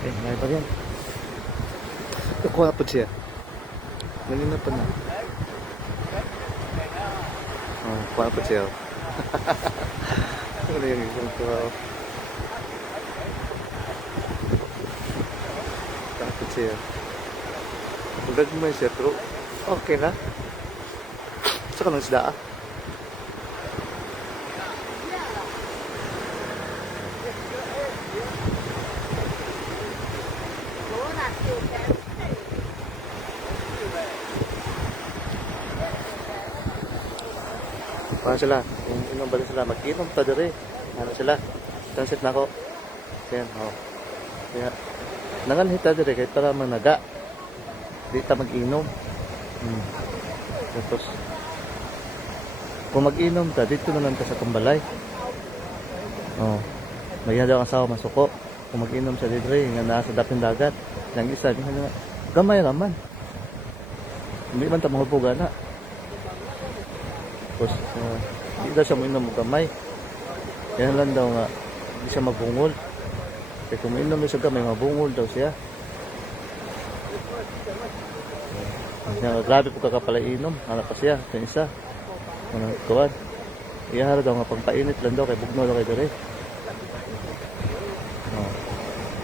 Eh, may pa rin. Kuha po siya. Ganyan na pa na. Oh, kuha po siya. Ano yung isang kuha? Kuha po siya. Huwag mo siya, pero okay na. Saka ng isda ah. Paano sila? Kung inom ba sila? Mag-inom ta dere. Ano sila? Transit na ako. Yan, oh. Kaya, nanganhita dere kahit para managa. Di ta mag-inom. Tapos, kung mag-inom ta, dito na lang ta sa kumbalay. Oh. May daw ang asawa masuko. Kung mag-inom sa dere, nga nasa dapin dagat. Yang isa, gamay naman. Hindi man ta mahubuga na. Tapos, hindi daw siya mainom ng gamay. Kaya lang daw nga, hindi siya mabungol. Kaya kung mainom siya gamay, mabungol daw siya. Kaya grabe po kakapala inom. Hanap pa siya, yung isa. Manang kuwan. Iyahara daw nga, pagpainit lang daw, kay bugno daw kay dere.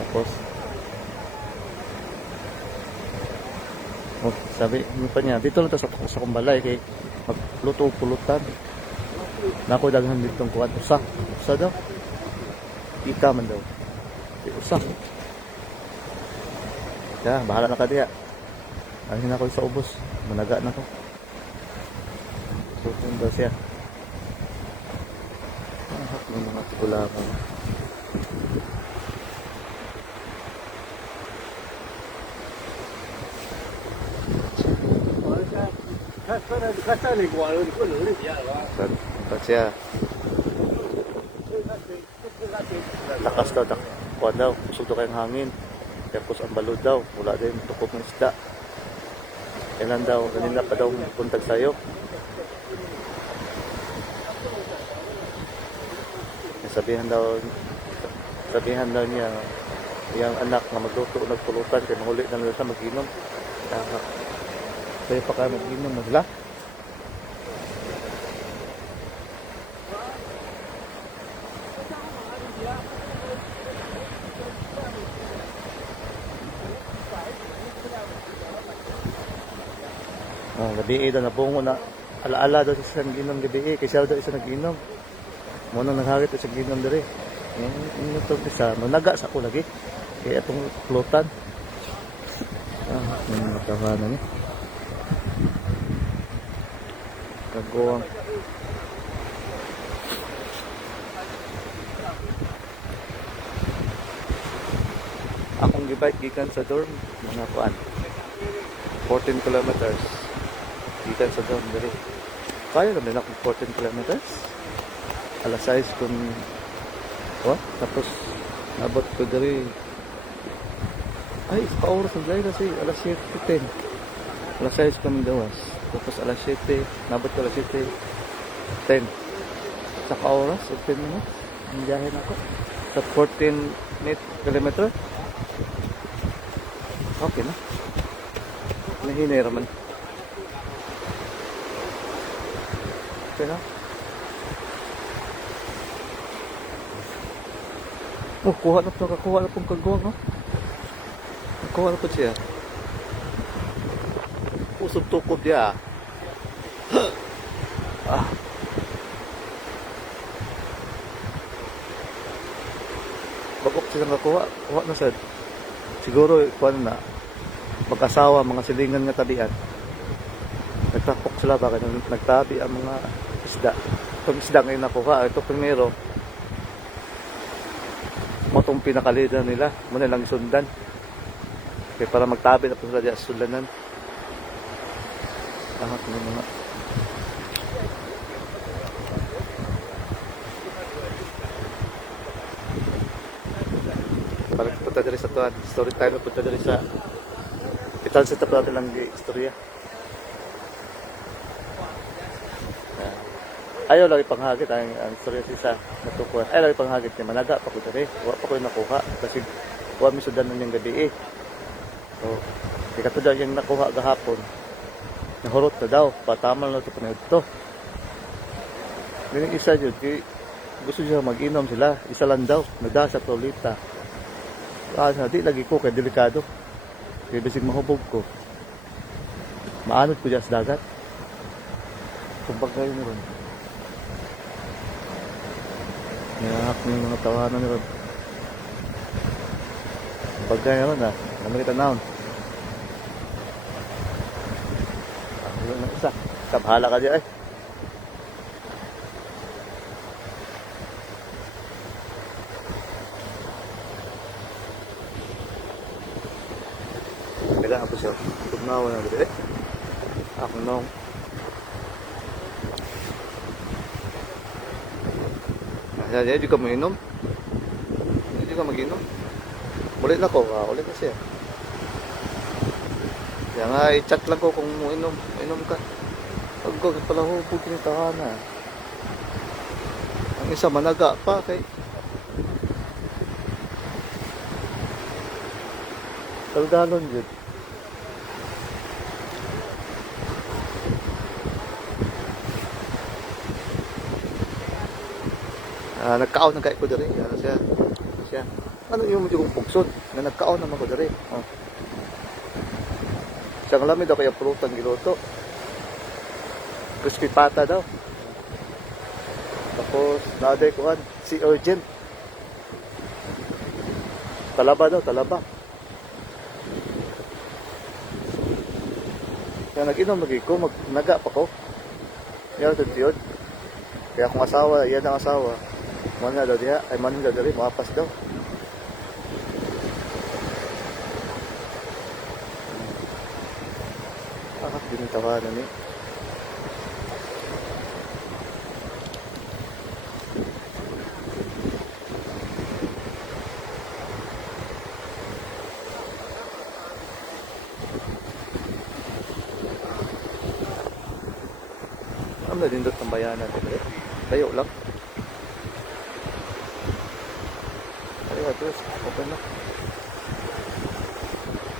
Tapos, sabi pa niya, dito lang tayo sa kumbalay, kay magluto-pulutan. Nako daghan ditong kuwan usa daw. Ika man daw. Usa. Ya, bahala na ka diya. Ano na ko sa ubos, managa na ko. So, daw siya. Yung mga tibulakan. Saan siya? Lakas daw, kuha daw, kusog daw kayong hangin. Tapos ang balod daw, wala din tukok ng isda. Kailan daw, kanina pa daw puntag sa'yo. Sabihan daw niya, yung anak na magluto, nagpulutan, kaya mahuli na nila siya mag-inom. Kaya pa kayo mag-inom na sila. Gabi daw nabungo na alaala daw sa nag-inom gabi kasi daw isa nag-inom. Muna naghagit sa nag-inom dere. Yung ito isa, managa sa ako lagi. Kaya itong pulutan. May matahanan niya. Kagawang. Akong gibike gikan sa dorm, mga kuan. 14 kilometers. Gikan sa dorm diri. Kaya naman akong 14 kilometers. Alas 6 kung tapos nabot ko diri. Ay, pa-oras na dahil kasi alas 7:10. Alas 6 kami gawas. Tapos alas 7, nabot ko alas 7:10. Sa ka-oras, 10 minutes. Nandiyahin ako. Sa 14 kilometer. Okay na. Nahinay raman. Okay na. Oh, kuha na pong kagawang, no? Kuha na po siya. Pusog tukod niya. Bagok siya nakakuha. Kuha na sad. Siguro, kuha na. Mag-asawa, mga silingan nga tabian. Nagtapok sila baka nagtabi ang mga isda. Itong isda ngayon nakuha. Ito primero. Matong pinakalida nila. Muna lang sundan. Kaya para magtabi na po sila diya sa sulanan. Lahat ng mga balik punta diri sa tuwan. Story time punta diri sa itan sa tapos natin lang di istorya. Ayaw lagi panghagit ang istorya sa isa natukuha. Ayaw lagi panghagit niya. Managa pa ko diri. Wala pa ko nakuha. Kasi Kuha mi sudan ng gabi eh. So, di ka to daw yung nakuha gahapon. Nahurot na daw, patamal na ito panahod to. Ganyan isa yun, gusto siya mag-inom sila, isa lang daw, nagdasa sa tolita. Di lagi ko, kaya delikado. Kaya bisig mahubog ko. Maanod ko dyan sa dagat. Kumbag kayo nyo ron. Nahahak na yung mga tawanan nyo ron. Kumbag kayo ron ha. Naman kita naon. Wala na isa. Kabahala ka dyan ay. Kailangan po siya. Tugnawa na dito eh. Ako nung. Hindi ka mag-inom. Hindi ka mag-inom. Ulit na ko. Ulit na siya. Kaya nga, i-chat lang ko kung inom. Inom ka. Pag ko, pala hubog kinitahan na. Ang isa managa pa kay. Talgalon yun. Nagkaon na kayo ko diri. Siya. Ano yung medyo kong pugsod? Na nagkaon naman ko diri. Oh. Siyang lamid daw kaya pulutan giluto. Crispy pata daw. Tapos, naday kuhan. Si Urgent. Talaba daw, talaba. Kaya nag-inom lagi ko, naga pa ko. Yan ito yun. Kaya kung asawa, yan ang asawa. Mana daw diha, ay man daw diri, mapas daw. Binitawanan ni. Ang nadindot ng bayanan dito. Tayo lang. Terus open na.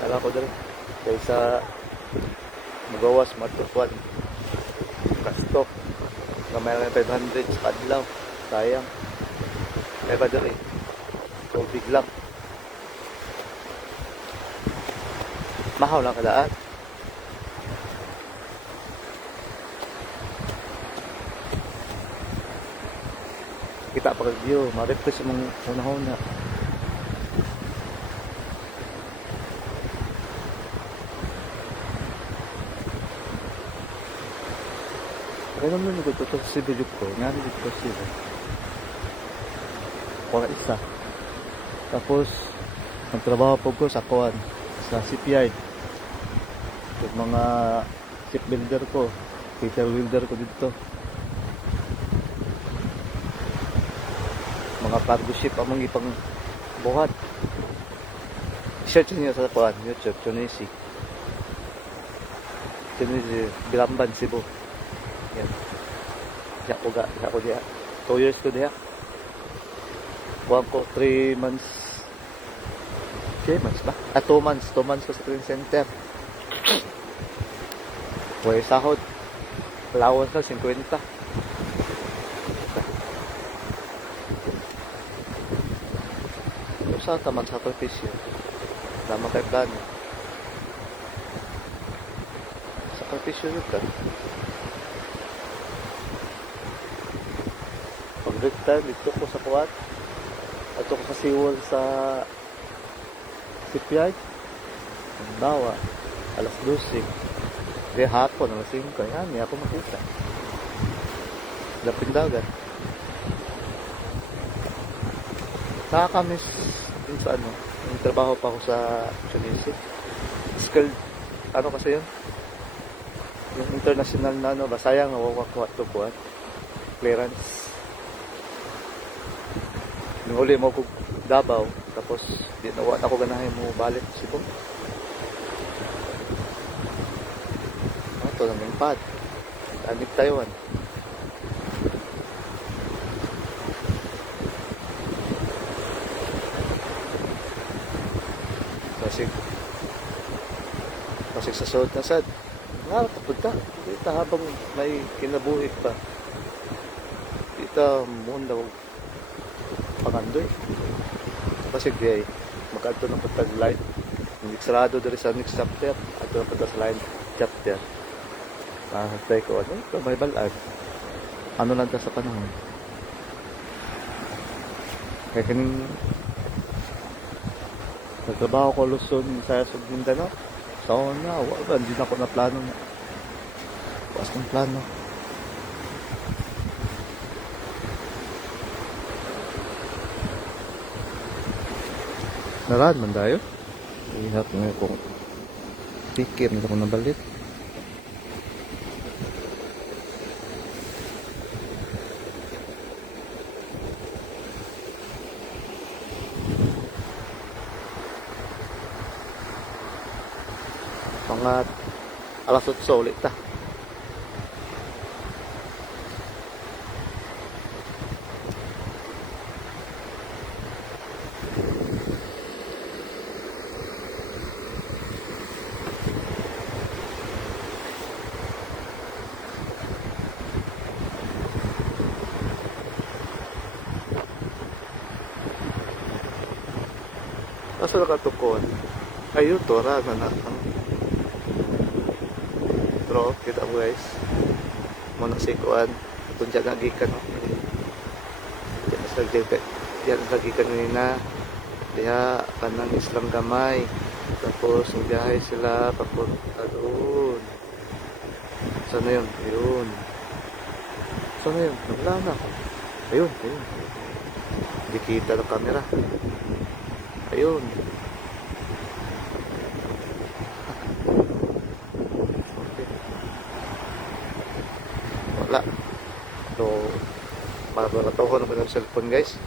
Kala ko dali. Kaysa magawas matutuan. Kasto. Gamay lang 500 sa adlaw. Sayang. Kaya ba dali? Tubig lang. Mahaw lang kadaan. Kita pa review. Ma-refresh yung mga una-una. Kaya naman nagtuto sa video ko, nga dito sila. Wala isa. Tapos, nagtrabaho po ko sa kuwan, sa CPI. Yung mga shipbuilder ko, cater welder ko dito. Mga cargo ship ang mga ipang buhat. Search niyo sa kuwan, YouTube, Tunisi. Tunisi, Bilamban, Cebu. Yan. Siya ko diya. 2 years ko diya. Kuha ko 3 months. 3 months ba? 2 months. 2 months ko sa training center. Huwag sahod. Allowance na 50. Sa taman sa sakripisyo. Tama kay plano. Sakripisyo yun ka. Pag-break time, dito ko sa kuwat. At ko sa seawall sa CPI. Bawa. Alas 12. Kaya hapon, alas 5. Yan, hindi ako makita. Laping dagat. Nakakamiss din sa ano. Yung trabaho pa ako sa Tunisia. Skilled. Ano kasi yun? Yung international na ano. Basayang nawawakuha ito po. Clearance. Nung uli mo ko Davao. Tapos di nawa na ako ganahin mo balik Cebu. Ito naman yung pad. Anip Taiwan. Basig. Basig sa suot na sad. Nga, kapunta. Kita habang may kinabuhi pa. Kita muna pangandoy. Basig di ay magkanto ng patag-light. Hindi sarado dari sa next chapter. Ato na punta sa line chapter. Hantay ko ano? Ito may balag. Ano lang ta sa panahon. Kaya kaning nagtrabaho ko Luzon, Visayas ug Mindanao. So na, wala hindi na ako na plano na. Bukas ng plano. Naran man tayo. Ihap nga kung tikir na ako nabalit. Mga alas 8 ulit ta. Asa nakatukon? Ayun, tora na Pero, kita mo guys. Muna si Kuan. Itong dyan nagikan. Diyan nagikan nila. Diya, kanang Islam gamay. Tapos, nagbiyahe sila papunta doon. Sana yun? Ayun. Sana yun? Wala na. Ayun. Hindi kita ng camera. Ayun. Okay. Wala. So, maratohon naman ng cellphone guys.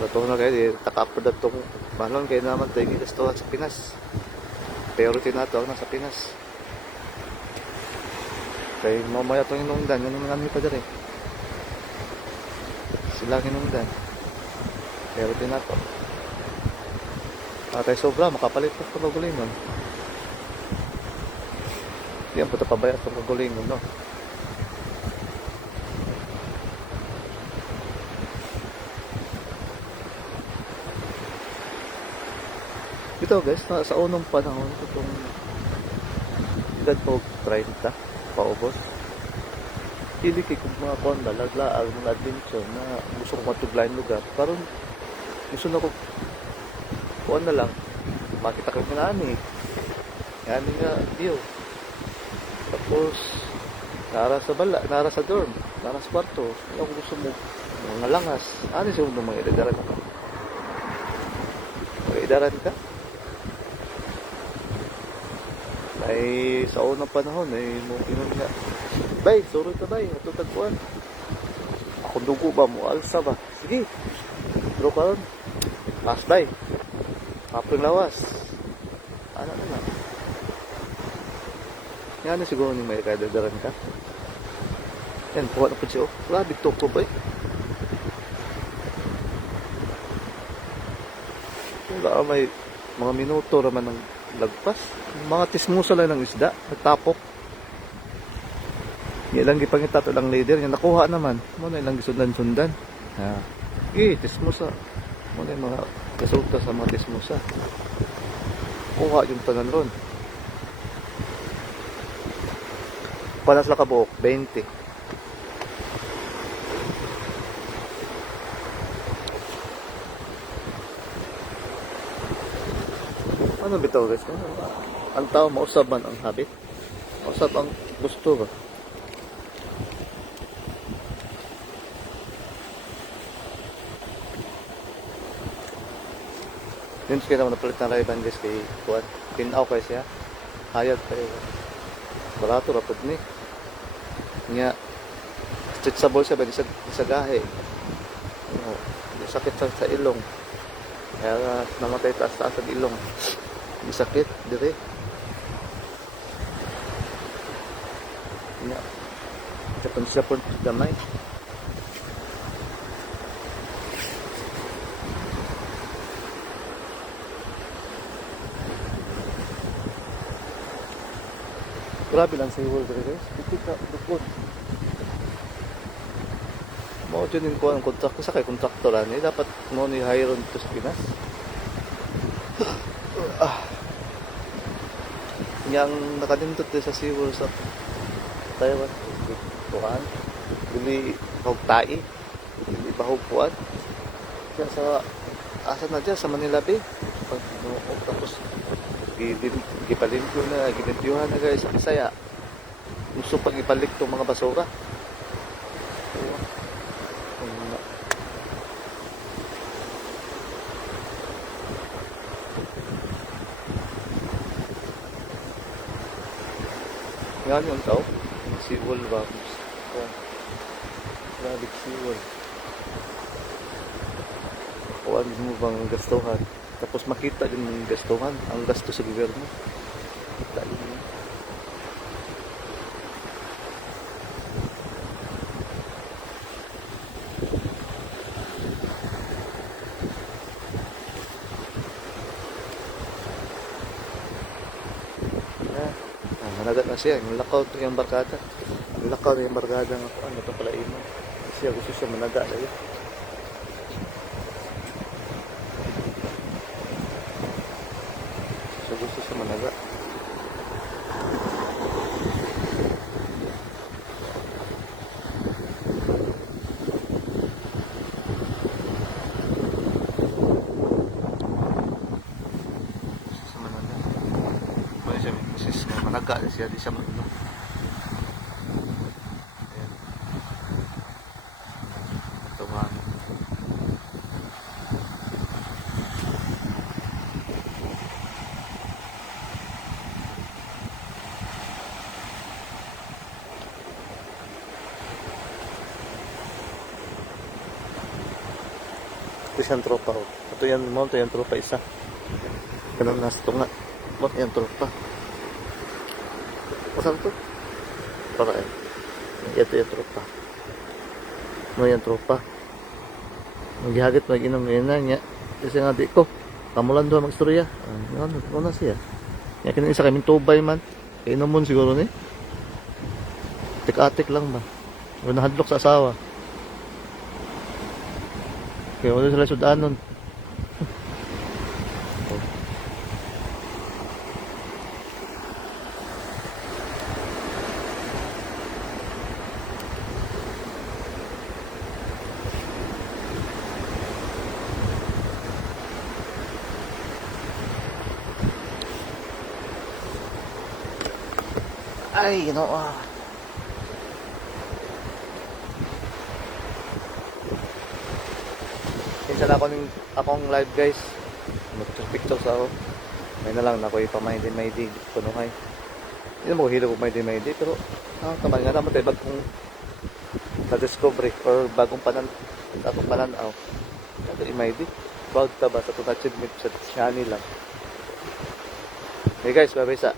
Maratohon na guys. Taka-upload na itong balon kayo naman tayo gigastuhan sa Pinas. Priority na ito ang nasa Pinas. Kaya mamaya itong inungdan. Yan ang namin pa dyan eh. Silang inungdan. Priority na ito. Tayo sobra, makapalit pa ito kagulingon. Yan po ito pabayat itong kagulingon, no? Ito guys, sa unang panahon, itong edad po 30, paubos. Hindi kong mga konda, laglaag, mga adventure na gusto ko matuglayin lugar. Parang gusto na ko kuan na lang makita ko na ani yan nga view tapos nara sa bala, nara sa dorm, nara sa kwarto ano kung gusto mo mga langas ano siya mga idaran ka ay sa unang panahon ay mo inon nga bay, surot ka bay ato tagpuan ako dugo ba mo alsa ba sige pero karon last bay Kapring lawas. Ano na. Yan na siguro ni may kadadaran ka. Yan, kuha na po siya. Grabe to po ba eh. Wala may mga minuto naman ng lagpas. Mga tismusa lang ng isda. Nagtapok. Yan lang gipangita lang leader. Yan nakuha naman. Muna ilang gisundan-sundan. Tismusa. Muna yung mga resulta sa mga tismusa. Kuha yung tanan ron. Panas lang kabuok, 20. Ano bitaw guys? Ang tao mausap man ang habit. Mausap ang gusto ba? Yun kaya naman napalit ng Ray-Ban guys kay Kuan. Pinaw kayo siya. Hayag kayo. Barato rapod ni. Nga stretchable siya ba di sa gahe. Di sakit sa ilong. Kaya namatay taas-taas ang ilong. Di sakit dire. Nga siya pun gamay. Grabe lang sa world guys. Kita bukod. Mo din yung kuan kontrak sa kay kontraktoran ni dapat mo ni hire to sa Pinas. Yang nakadindot din sa SeaWorld sa Taiwan. Tukan. Dili hogtai. Dili bahog kuan. Diyan sa asa na dyan sa Manila Bay. Pag tapos gipalimpyo na, gilimpyuhan na guys sa Bisaya. Gusto pag ipalik tong mga basura. Yan yung tao. SeaWorld ba? Grabe SeaWorld. Kuhaan mo bang gastuhan? Tapos makita din yung gastuhan. Ang gasto sa gobyerno. Kita din yun. Managat na siya, nilakaw to yung barkada. Nilakaw na yung barkada nga ano ito pala ino. Siya gusto siya managa na yun. Siya gusto siya managa. Managa siya, di siya magulo. Ayan. Ito nga. Ito siyang tropa. Oh. Ito yan mo, ito yung tropa isa. Ganun nasa ito nga. Ito yung tropa. Masang to? Para eh. Ito yung tropa. Ano yung tropa? Maghihagit, mag-inom na niya. Kasi nga di ko. Kamulan doon mag-istorya. Ano na siya? Nga kinang isa kaming tubay man. Inom mo siguro ni. Tik-atik lang ba? O nahadlok sa asawa. Kaya wala sila sudanon. Ay, you know, Minsan akong live guys. Mag-pictures ako. May na lang na ako ipamahindi-mahindi punuhay. Hindi mo hilo ko mahindi-mahindi pero kamay nga naman tayo bagong na-discovery or bagong atong pananaw. Ito i-mahindi. Proud ka ba sa itong achievement sa channel lang. Hey guys, bye-bye sa